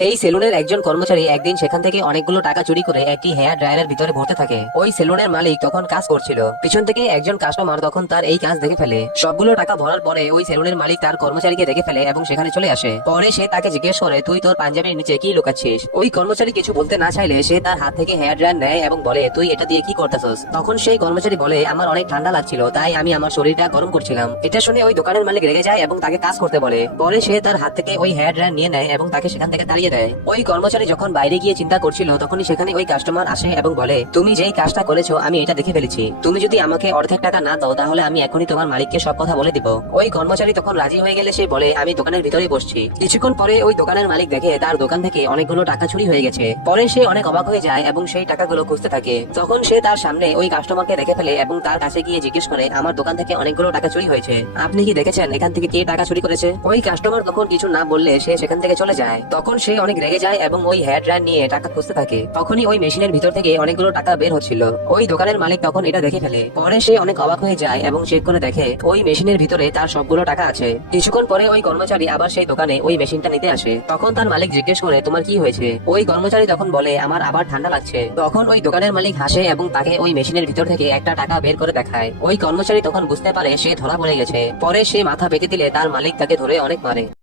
এই সেলুনের একজন কর্মচারী একদিন সেখান থেকে অনেকগুলো টাকা চুরি করে একটি হেয়ার ড্রায়ারের ভিতরে ভরতে থাকে। ওই সেলুনের মালিক তখন কাজ করছিল, পিছন থেকে একজন কাস্টমার তখন তার এই কাজ দেখে ফেলে। সবগুলো টাকা ভরার পরে ওই সেলুনের মালিক তার কর্মচারীকে দেখে ফেলে এবং সেখানে চলে আসে। পরে সে তাকে জিজ্ঞেস করে, তুই তোর পাঞ্জাবির নিচে কি লুকাচ্ছিস? ওই কর্মচারী কিছু বলতে না চাইলে সে তার হাত থেকে হেয়ার ড্রায়ার নেয় এবং বলে, তুই এটা দিয়ে কি করতেছস? তখন সেই কর্মচারী বলে, আমার অনেক ঠান্ডা লাগছিল তাই আমি আমার শরীরটা গরম করছিলাম। এটা শুনে ওই দোকানের মালিক রেগে যায় এবং তাকে কাজ করতে বলে। পরে সে তার হাত থেকে ওই হেয়ার ড্রায়ার নিয়ে নেয় এবং তাকে সেখান থেকে তাড়িয়ে দেয়। ওই কর্মচারী যখন বাইরে গিয়ে চিন্তা করছিল তখনই সেখানে ওই কাস্টমার আসে এবং বলে, তুমি যেই কাজটা করেছো আমি এটা দেখে ফেলেছি। তুমি যদি আমাকে অর্ধেক টাকা না দাও তাহলে আমি এখনই তোমার মালিককে সব কথা বলে দিব। ওই কর্মচারী তখন রাজি হয়ে গেলে সে বলে, আমি দোকানের ভিতরে বসছি। কিছুক্ষণ পরে ওই দোকানের মালিক দেখে তার দোকান থেকে অনেকগুলো টাকা চুরি হয়ে গেছে। পরে সে অনেক অবাক হয়ে যায় এবং সেই টাকাগুলো খুঁজতে থাকে। তখন সে তার সামনে ওই কাস্টমারকে দেখে ফেলে এবং তার কাছে গিয়ে জিজ্ঞেস করে, আমার দোকান থেকে অনেকগুলো টাকা চুরি হয়েছে, আপনি কি দেখেছেন এখান থেকে কে টাকা চুরি করেছে? ওই কাস্টমার তখন কিছু না বললে সে সেখান থেকে চলে যায়। তখন সে অনেক রেগে যায় এবং ওই হেয়ার ড্রায়ার নিয়ে টাকা খুঁজতে থাকে। তখনই ওই মেশিনের ভিতর থেকে অনেকগুলো টাকা বের হচ্ছিল। ওই দোকানের মালিক তখন এটা দেখে ফেলে। পরে সে অনেক অবাক হয়ে যায় এবং চেক করে দেখে ওই মেশিনের ভিতরে তার সবগুলো টাকা আছে। কিছুক্ষণ পরে ওই কর্মচারী আবার সেই দোকানে ওই মেশিনটা নিতে আসে। তখন তার মালিক জিজ্ঞেস করে, তোমার কি হয়েছে? ওই কর্মচারী তখন বলে, আমার আবার ঠান্ডা লাগছে। তখন ওই দোকানের মালিক হাসে এবং তাকে ওই মেশিনের ভিতর থেকে একটা টাকা বের করে দেখায়। ওই কর্মচারী তখন বুঝতে পারে সে ধরা পড়ে গেছে। পরে সে মাথা পেতে দিলে তার মালিক তাকে ধরে অনেক মারে।